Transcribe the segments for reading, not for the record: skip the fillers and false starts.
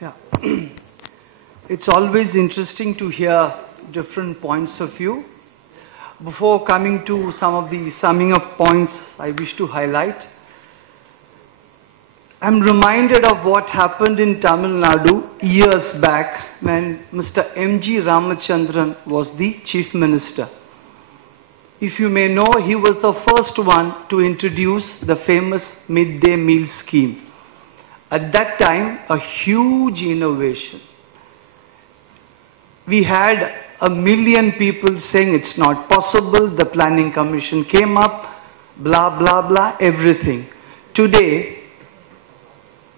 Yeah, it's always interesting to hear different points of view. Before coming to some of the summing of points I wish to highlight, I'm reminded of what happened in Tamil Nadu years back when Mr. M.G. Ramachandran was the Chief Minister. If you may know, he was the first one to introduce the famous midday meal scheme. At that time, a huge innovation. We had 1 million people saying it's not possible, the Planning Commission came up, blah, blah, blah, everything. Today,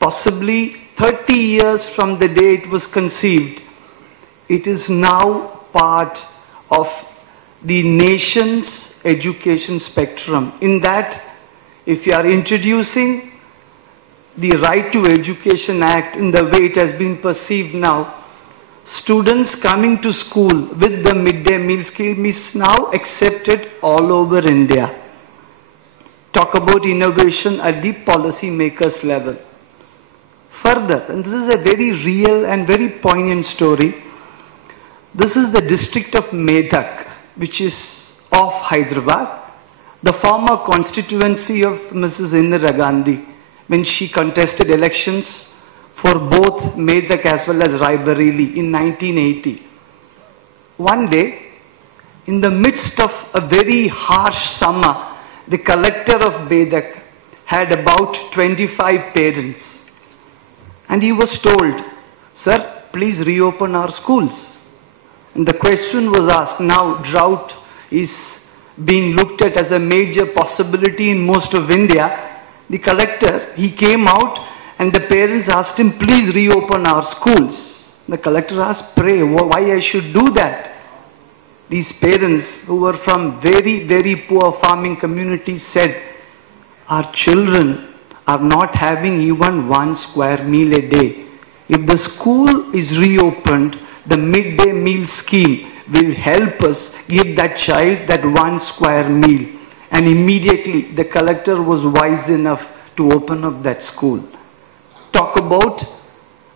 possibly 30 years from the day it was conceived, it is now part of the nation's education spectrum. In that, if you are introducing the Right to Education Act in the way it has been perceived now, students coming to school with the midday meal scheme is now accepted all over India. Talk about innovation at the policy makers level. Further, and this is a very real and very poignant story, this is the district of Medak, which is of Hyderabad, the former constituency of Mrs. Indira Gandhi, when she contested elections for both Medak as well as Raebareli in 1980. One day, in the midst of a very harsh summer, the collector of Medak had about 25 parents. And he was told, "Sir, please reopen our schools." And the question was asked, now drought is being looked at as a major possibility in most of India. The collector, he came out and the parents asked him, "Please reopen our schools." The collector asked, "Pray, why I should do that?" These parents who were from very, very poor farming communities said, "Our children are not having even 1 square meal a day. If the school is reopened, the midday meal scheme will help us give that child that 1 square meal." And immediately the collector was wise enough to open up that school. Talk about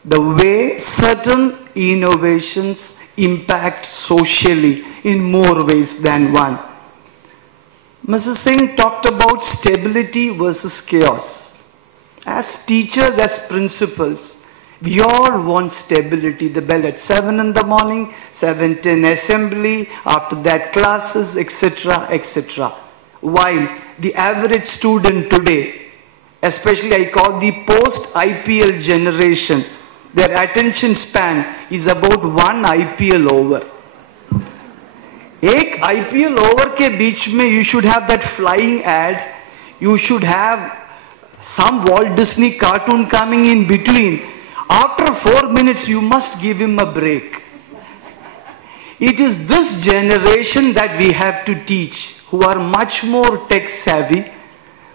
the way certain innovations impact socially in more ways than one. Mrs. Singh talked about stability versus chaos. As teachers, as principals, we all want stability. The bell at 7 in the morning, 7:10 assembly, after that classes, etc., etc. While the average student today, especially I call the post-IPL generation, their attention span is about 1 IPL over. Ek IPL over ke beech mein you should have that flying ad, you should have some Walt Disney cartoon coming in between. After 4 minutes, you must give him a break. It is this generation that we have to teach, who are much more tech savvy,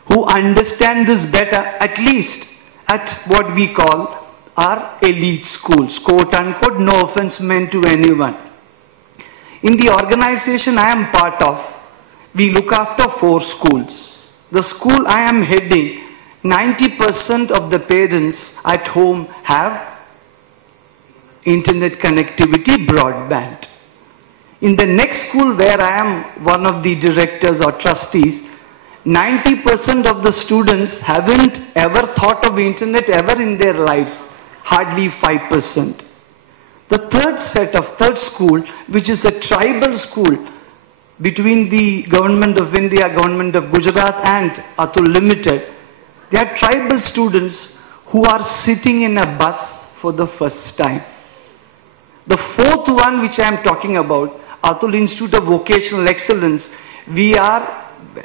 who understand this better, at least at what we call our elite schools, quote unquote, no offense meant to anyone. In the organization I am part of, we look after 4 schools. The school I am heading, 90% of the parents at home have internet connectivity, broadband. In the next school where I am one of the directors or trustees, 90% of the students haven't ever thought of internet ever in their lives, hardly 5%. The third school, which is a tribal school between the Government of India, Government of Gujarat and Atul Limited, they are tribal students who are sitting in a bus for the first time. The 4th one which I am talking about, Atul Institute of Vocational Excellence, we are,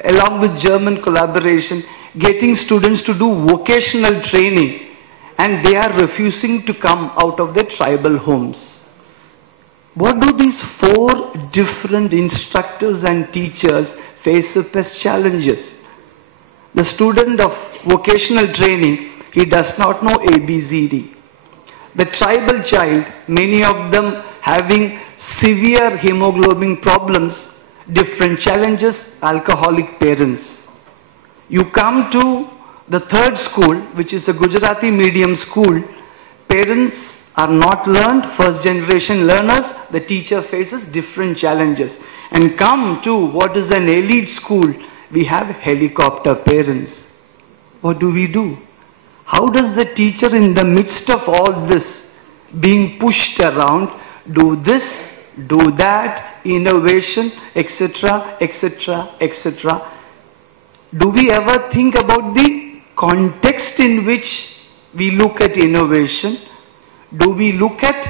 along with German collaboration, getting students to do vocational training, and they are refusing to come out of their tribal homes. What do these 4 different instructors and teachers face up as challenges? The student of vocational training, he does not know ABCD. The tribal child, many of them having severe hemoglobin problems, different challenges, alcoholic parents. You come to the 3rd school, which is a Gujarati medium school, Parents are not learned, first generation learners, the teacher faces different challenges. And come to what is an elite school, we have helicopter parents. What do? How does the teacher in the midst of all this being pushed around do this, do that, innovation, etc., etc., etc.? Do we ever think about the context in which we look at innovation? Do we look at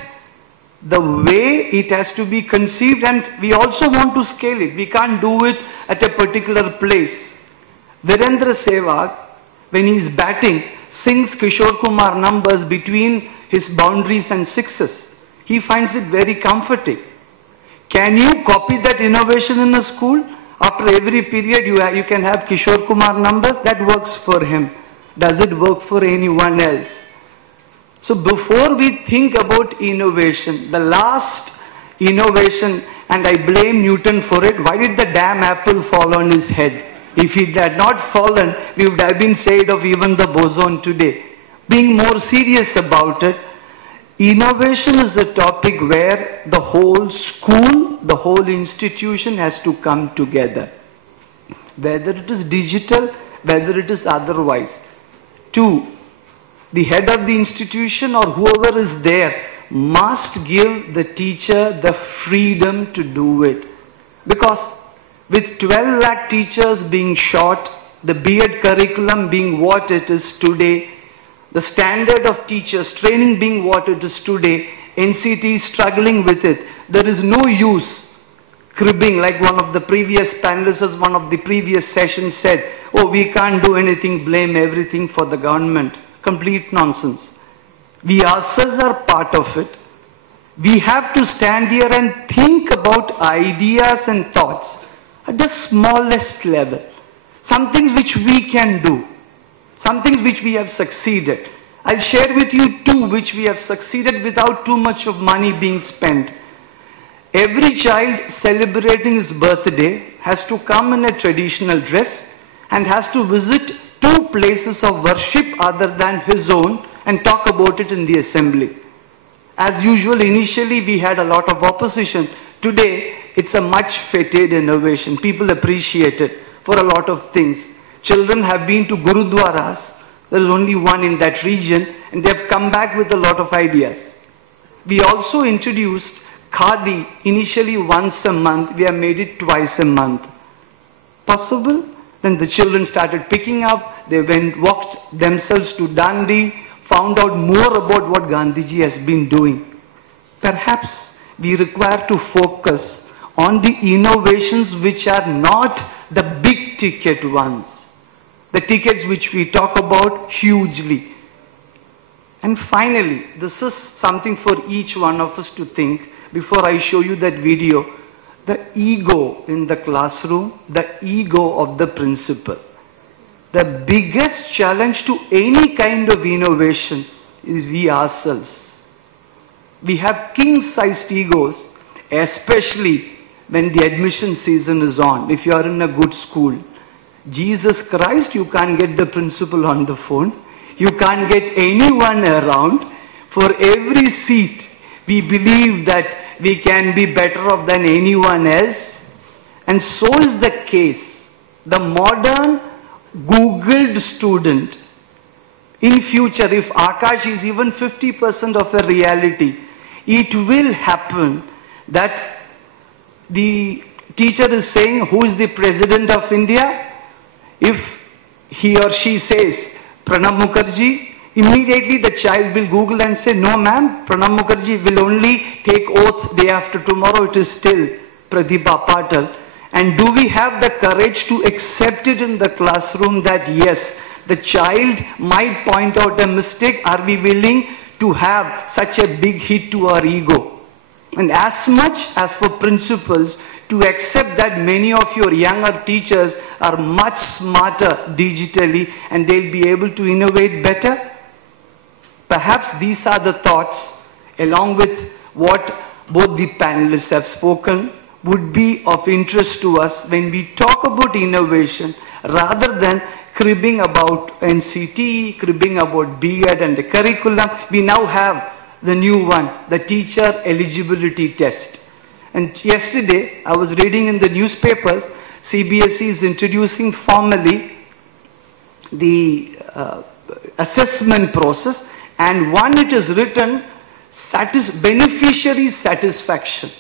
the way it has to be conceived? And we also want to scale it. We can't do it at a particular place. Virendra Sehwag, when he's batting, sings Kishore Kumar numbers between his boundaries and sixes. He finds it very comforting. Can you copy that innovation in a school? After every period you can have Kishore Kumar numbers. That works for him. Does it work for anyone else? So before we think about innovation, the last innovation, and I blame Newton for it, why did the damn apple fall on his head? If it had not fallen, we would have been saved of even the boson today. Being more serious about it, innovation is a topic where the whole school, the whole institution has to come together. Whether it is digital, whether it is otherwise. Two, the head of the institution or whoever is there must give the teacher the freedom to do it. Because with 12 lakh teachers being short, the B.Ed curriculum being what it is today, the standard of teachers training being what it is today, NCT is struggling with it. There is no use cribbing like one of the previous panelists, one of the previous sessions said, oh, we can't do anything, blame everything for the government. Complete nonsense. We ourselves are part of it. We have to stand here and think about ideas and thoughts at the smallest level. Some things which we can do. Some things which we have succeeded. I'll share with you two which we have succeeded without too much of money being spent. Every child celebrating his birthday has to come in a traditional dress and has to visit two places of worship other than his own and talk about it in the assembly. As usual, initially we had a lot of opposition. Today, it's a much feted innovation. People appreciate it for a lot of things. Children have been to Gurudwaras. There is only one in that region, and they have come back with a lot of ideas. We also introduced Khadi initially once a month. We have made it twice a month. Possible? Then the children started picking up. They walked themselves to Dandi, found out more about what Gandhiji has been doing. Perhaps we require to focus on the innovations which are not the big ticket ones. The tickets which we talk about hugely. And finally, this is something for each one of us to think before I show you that video. The ego in the classroom, the ego of the principal. The biggest challenge to any kind of innovation is we ourselves. We have king-sized egos, especially when the admission season is on. If you are in a good school, Jesus Christ, you can't get the principal on the phone. You can't get anyone around. For every seat, we believe that we can be better off than anyone else. And so is the case. The modern Googled student, in future, if Akash is even 50% of a reality, it will happen that the teacher is saying, who is the President of India? If he or she says, Pranab Mukherjee, immediately the child will Google and say, no ma'am, Pranab Mukherjee will only take oath day after tomorrow, it is still Pratibha Patil. And do we have the courage to accept it in the classroom that yes, the child might point out a mistake? Are we willing to have such a big hit to our ego? And as much as for principals, to accept that many of your younger teachers are much smarter digitally and they'll be able to innovate better. Perhaps these are the thoughts, along with what both the panelists have spoken, would be of interest to us when we talk about innovation, rather than cribbing about NCT, cribbing about B.Ed and the curriculum. We now have the new one, the teacher eligibility test. And yesterday, I was reading in the newspapers, CBSE is introducing formally the assessment process, and one it is written, beneficiary satisfaction.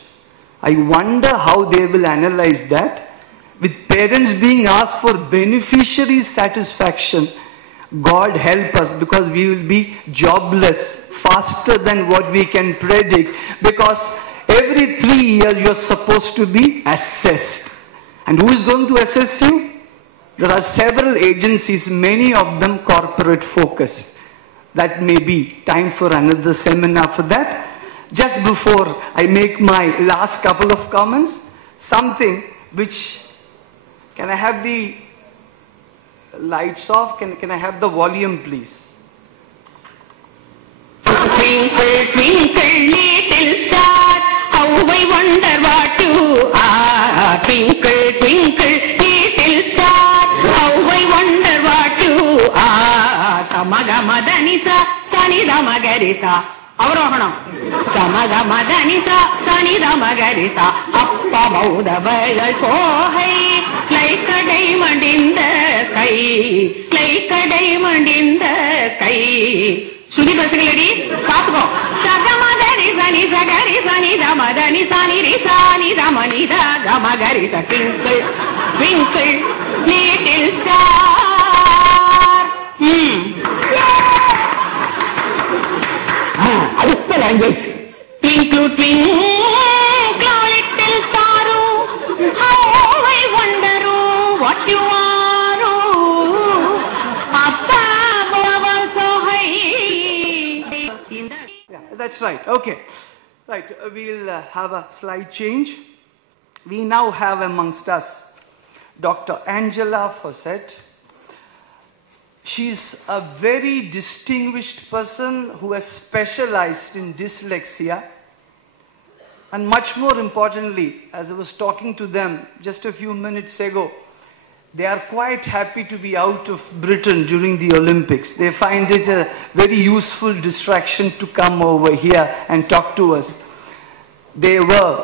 I wonder how they will analyze that. With parents being asked for beneficiary satisfaction, God help us, because we will be jobless faster than what we can predict, because every 3 years you are supposed to be assessed. And who is going to assess you? There are several agencies, many of them corporate focused. That may be time for another seminar for that. Just before I make my last couple of comments, something which, can I have the lights off? Can I have the volume, please? Twinkle, twinkle, little star, how I wonder what you are. Twinkle, twinkle, little star, how I wonder what you are. Samagamadhanisa, sanidamagarisa. Avarohanam. Samagamadhanisa, sanidamagarisa. Appamaudaval so high, like a diamond in the sky. Like a diamond in the sky. Shruti Prashangaladi, Katko. Sagamadani Sani Sagari Sani Damadani Sani Risani Damanida Gamagarisa. Twinkle, twinkle, little star. Adukka language. Twinkle, twinkle, little star. How I wonder what you are. That's right. Okay. Right. We'll have a slight change. We now have amongst us Dr. Angela Fawcett. She's a very distinguished person who has specialized in dyslexia. And much more importantly, as I was talking to them just a few minutes ago, they are quite happy to be out of Britain during the Olympics. They find it a very useful distraction to come over here and talk to us. They were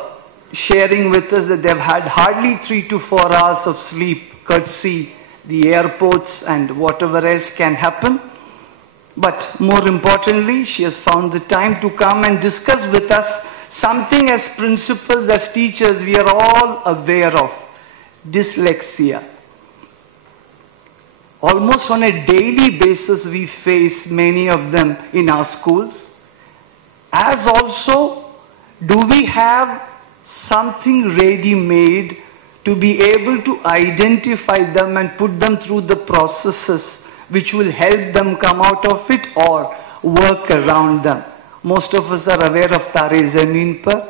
sharing with us that they've had hardly 3 to 4 hours of sleep, courtesy the airports and whatever else can happen. But more importantly, she has found the time to come and discuss with us something as principals, as teachers, we are all aware of: dyslexia. Almost on a daily basis, we face many of them in our schools. As also, do we have something ready-made to be able to identify them and put them through the processes which will help them come out of it or work around them? Most of us are aware of Tare Zameen Par.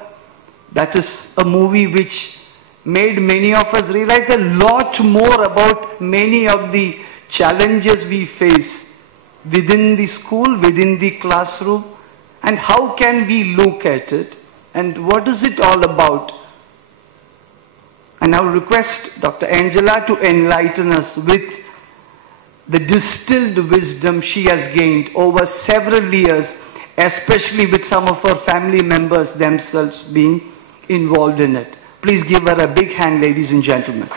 That is a movie which made many of us realize a lot more about many of the challenges we face within the school, within the classroom, and how can we look at it, and what is it all about? And I will request Dr. Angela to enlighten us with the distilled wisdom she has gained over several years, especially with some of her family members themselves being involved in it. Please give her a big hand, ladies and gentlemen.